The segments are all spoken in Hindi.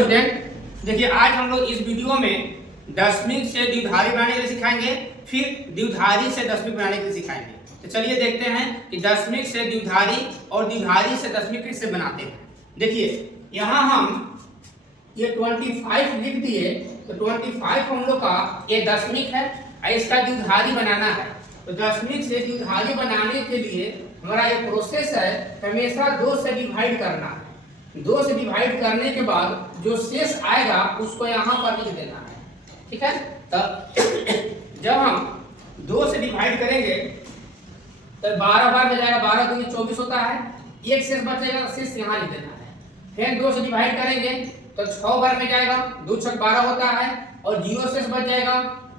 हेलो स्टूडेंट, देखिए आज हम लोग इस वीडियो में दशमिक से द्विघारी बनाने के लिए सिखाएंगे, फिर द्विघारी से दशमिक बनाने के लिए सिखाएंगे। तो चलिए देखते हैं कि दशमिक से द्विघारी और द्विघारी से दशमिक कैसे बनाते हैं। देखिए यहाँ हम ये 25 लिख दिए, तो 25 हम लोग का ये दशमिक है और इसका द्विघारी बनाना है। तो दशमिक से द्विघारी बनाने के लिए हमारा ये प्रोसेस है, हमेशा 2 से डिवाइड करना है। 2 से डिवाइड करने के बाद जो शेष आएगा उसको यहाँ पर लिख देना है, ठीक है। तो जब हम 2 से डिवाइड करेंगे तो 12 बार में जाएगा, 12 दूनी 24 होता है, एक शेष बचेगा, शेष यहाँ लिख देना है। फिर 2 से डिवाइड करेंगे तो 6 बार में जाएगा, 2 6 12 होता है और 0 शेष बच जाएगा।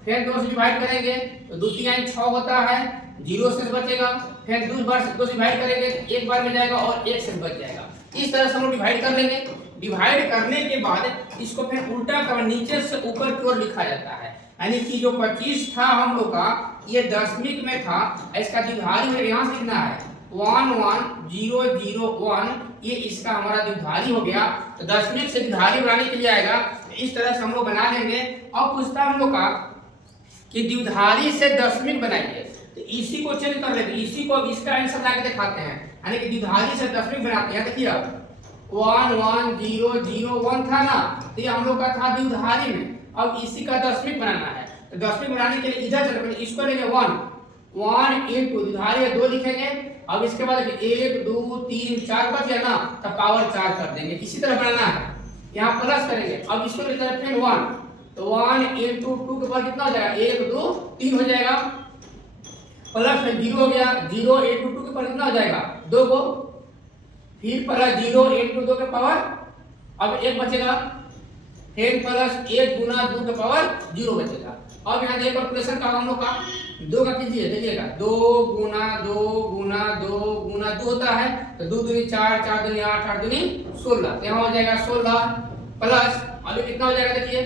फिर 2 से डिवाइड करेंगे तो 2 3 6 होता है, 0 शेष बचेगा। फिर 2 से डिवाइड करेंगे, 1 बार में जाएगा और 1 शेष बच जाएगा। इस तरह से हम लोग डिवाइड कर लेंगे। डिवाइड करने के बाद इसको फिर उल्टा कर नीचे से ऊपर की ओर लिखा जाता है, यानी कि जो 25 था हम लोग का ये दशमिक में था, इसका द्विघारी में यहाँ से लिखना है 1 1 0 0 1, ये इसका हमारा द्विघारी हो गया। तो दशमिक से द्विघारी बनाने के लिए आएगा, तो इस तरह से हम लोग बना लेंगे। अब पूछता हम लोग का कि द्विघारी से दशमिक बनाइए, तो इसी को चेंज कर लेते, इसी को इसका आंसर लाके दिखाते हैं, यानी कि द्विघारी से दशमिक बनाते हैं। देखिए 1 1 0 0 1 था ना, तो ये हम लोग का था द्विघारी में। अब इसी का दशमिक बनाना है, तो दशमिक बनाने के लिए इधर चलो, इसको लेंगे 1 1 into द्विघारी 2 लिखेंगे। अब इसके बाद 1 2 3 4 बच गया ना, तो पावर 4 कर देंगे। इसी तरह बनाना है, यहाँ प्लस करेंगे। अब इसको लेते हैं फिर 1, तो 1 into 2 के बाद कितना हो जाएगा, 1 2 3 हो जाएगा, प्लस में 0 हो गया, 0 8 2 के पावर कितना हो जाएगा 2 को, फिर प्लस 0 8 2 के पावर, अब 1 बचेगा, फिर प्लस 1 गुना 2 के पावर 0 बचेगा। अब यहाँ देखिए कैलकुलेशन का हम लोग का 2 का कीजिए, देखिएगा 2 गुना 2 गुना 2 गुना 2 होता है, तो 2 दूनी 4 4 दूनी 8 8 दूनी 16, तो यहाँ हो जाएगा 16 प्लस अभी कितना हो जाएगा, देखिए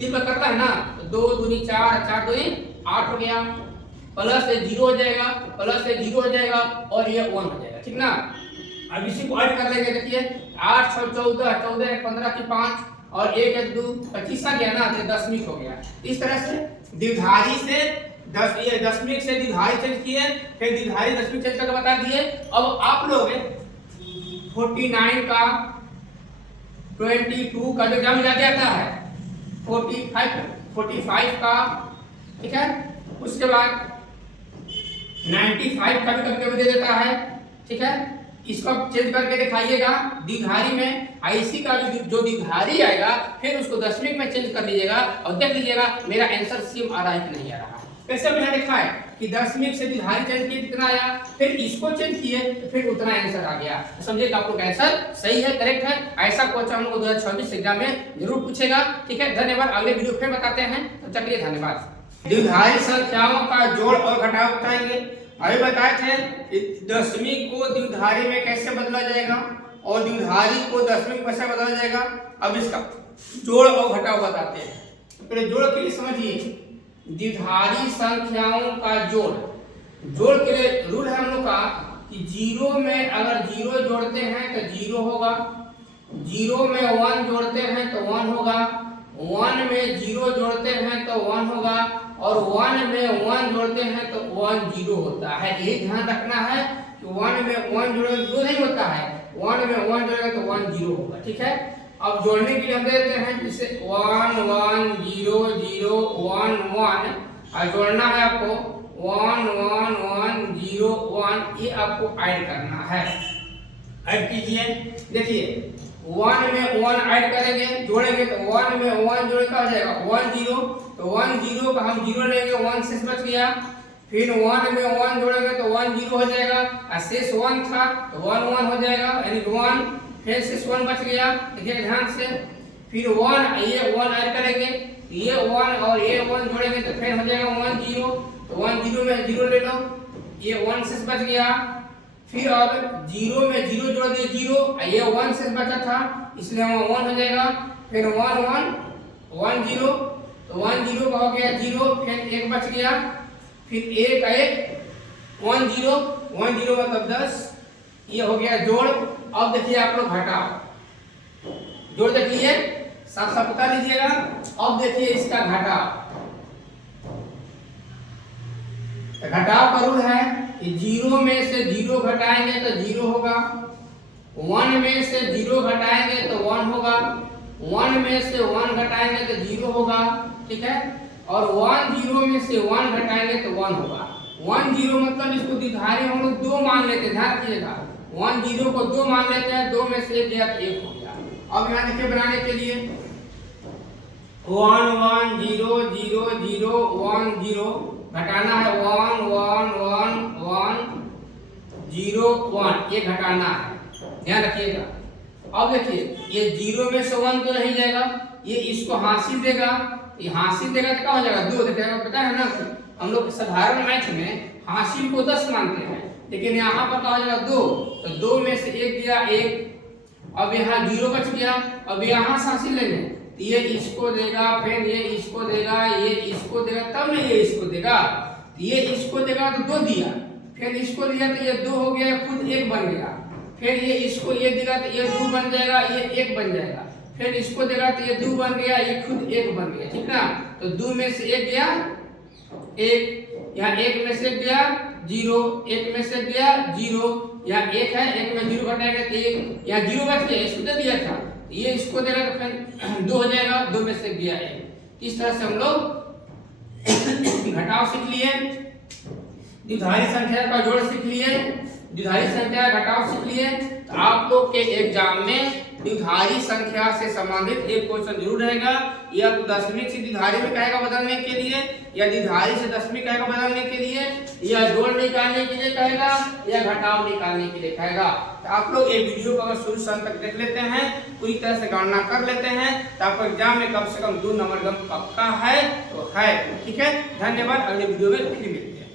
3 पर करता है ना, तो 2 दूनी 4 4 दूनी 8 हो गया, प्लस से 0 हो जाएगा, प्लस से 0 हो जाएगा और ये 1 हो जाएगा, ठीक ना। अब इसी को ऐड कर लेंगे। देखिए 8 6 14 14 15 की 5 और 1 1 2 25 आ गया ना, तो दशमिक हो गया। इस तरह से द्विघारी से ये दशमिक से द्विघारी चेंज किए, फिर द्विघारी दशमिक चेंज करके बता दिए। अब आप लोग 49 का 22 का जो जम जाता है, 45 का, ठीक है। उसके बाद 95 का भी कभी कभी दे देता है, ठीक है। इसको चेंज करके दिखाइएगा द्विघारी में, आईसी का जो द्विघारी आएगा फिर उसको दशमिक में चेंज कर लीजिएगा और देख लीजिएगा मेरा आंसर सेम आ रहा है कि नहीं आ रहा। कैसे मैंने देखा है कि दशमिक से द्विघारी चेंज किए कितना आया, फिर इसको चेंज किए तो फिर उतना आंसर आ गया। तो समझिए कि आप लोग का आंसर सही है, करेक्ट है। ऐसा क्वेश्चन हम लोग 2026 एग्जाम में जरूर पूछेगा, ठीक है। धन्यवाद, अगले वीडियो फिर बताते हैं, तब तक के लिए धन्यवाद। द्विघारी संख्याओं का जोड़ और घटाव बताएंगे। अभी बताए थे कि दशमिक को द्विघारी में कैसे बदला जाएगा और द्विघारी को दशमिक में कैसे बदला जाएगा। अब इसका जोड़ और घटाव बताते हैं। पहले जोड़ के लिए समझिए, द्विघारी संख्याओं का जोड़ के लिए रूल है हम लोग का कि 0 में अगर 0 जोड़ते हैं तो 0 होगा, 0 में 1 जोड़ते हैं तो 1 होगा, 1 में 0 जोड़ते हैं तो 1 होगा और 1 में 1 जोड़ते हैं तो 1 0 होता है। ये ध्यान रखना है कि 1 में 1 जोड़ेंगे तो नहीं होता है, 1 में 1 जोड़ेंगे तो 1 0 होगा, ठीक है। अब जोड़ने के लिए हम देते हैं जैसे 1 1 0 0 1 1, और जोड़ना है आपको 1 1 1 0 1, ये आपको ऐड करना है। ऐड कीजिए, देखिए 1 में 1 ऐड करेंगे, जोड़ेंगे तो 1 में 1 जोड़े क्या हो जाएगा 1 0, तो 1 0 का हम 0 लेंगे, 1 शेष बच गया। फिर 1 में 1 जोड़ेंगे तो 1 0 हो जाएगा, और शेष 1 था तो 1 1 हो जाएगा, यानी 1, फिर शेष 1 बच गया, देखिए ध्यान से। फिर 1 ये 1 ऐड करेंगे, ये 1 और ये 1 जोड़ेंगे तो फिर हो जाएगा 1 0, तो 1 0 में 0 ले लो, ये 1 शेष बच गया। फिर अब 0 में 0 जोड़ दिए 0, ये 1 शेष बचा था इसलिए वहाँ 1 हो जाएगा। फिर 1 1 1 0, तो 1 0 का हो गया 0, फिर 1 बच गया, फिर 1 1 1 0 1 0 मतलब 10, ये हो गया जोड़। अब देखिए आप लोग घटाओ, जोड़ देख लीजिए साफ साफ बता लीजिएगा। अब देखिए इसका घटाव, घटाव का रूल है कि 0 में से 0 घटाएंगे तो 0 होगा, 1 में से 0 घटाएंगे तो 1 होगा, 1 में से 1 घटाएंगे तो 0 होगा, ठीक है। और 1 0 में से 1 घटाएंगे तो 1 होगा। 1 0 मतलब इसको द्विधारी हम लोग 2 मान लेते हैं, ध्यान रखिएगा। 1 0 को 2 मान लेते हैं, 2 में से 1 गया तो 1 हो गया। अब यहाँ देखिए बनाने के लिए 1 1 0 0 0 1 0 घटाना है 1 1 1 1 0 1, ये घटाना है, ध्यान रखिएगा। अब देखिए ये 0 में से 1 तो नहीं जाएगा, ये इसको हासिल देगा, ये हासिल देगा तो क्या हो जाएगा 2, देखिएगा। पता है ना हम लोग साधारण मैथ में हासिल को 10 मानते हैं, लेकिन यहाँ पर क्या हो जाएगा 2, तो 2 में से 1 दिया 1, अब यहाँ 0 बच गया। अब यहाँ से हासिल लेंगे, ये इसको देगा, फिर ये इसको देगा, ये इसको देगा, तब नहीं ये इसको देगा, ये इसको देगा तो 2 दिया, फिर इसको दिया तो ये 2 हो गया, खुद 1 बन गया, फिर ये इसको ये देगा तो ये 2 बन जाएगा, ये 1 बन जाएगा, फिर इसको देगा तो ये 2 बन गया, ये खुद 1 बन गया, ठीक ना। तो 2 में से 1 गया 1, यहाँ 1 में से गया 0, 1 में से गया 0, यहाँ 1 है, 1 में 0 घटाएंगे तो 1, यहाँ 0 बच गया, इसको दे दिया था, ये इसको देगा तो फिर 2 हो जाएगा, 2 में से गया 1। इस तरह से हम लोग घटाव सीख लिए, द्विधारी संख्या का जोड़ सीख लिए, द्विधारी संख्या का घटाव सीख लिए। तो आप लोग के एग्जाम में द्विधारी संख्या से संबंधित एक क्वेश्चन जरूर रहेगा, या तो दशमिक से द्विधारी में कहेगा बदलने के लिए, या द्विधारी से दशमिक कहेगा बदलने के लिए, या जोड़ निकालने के लिए कहेगा, या घटाव निकालने के लिए कहेगा। तो आप लोग ये वीडियो को अगर शुरू से अंत तक देख लेते हैं, पूरी तरह से गणना कर लेते हैं, तो आपको एग्जाम में कम से कम 2 नंबर पक्का है तो है, ठीक है। धन्यवाद, अगले वीडियो में फिर मिलते हैं।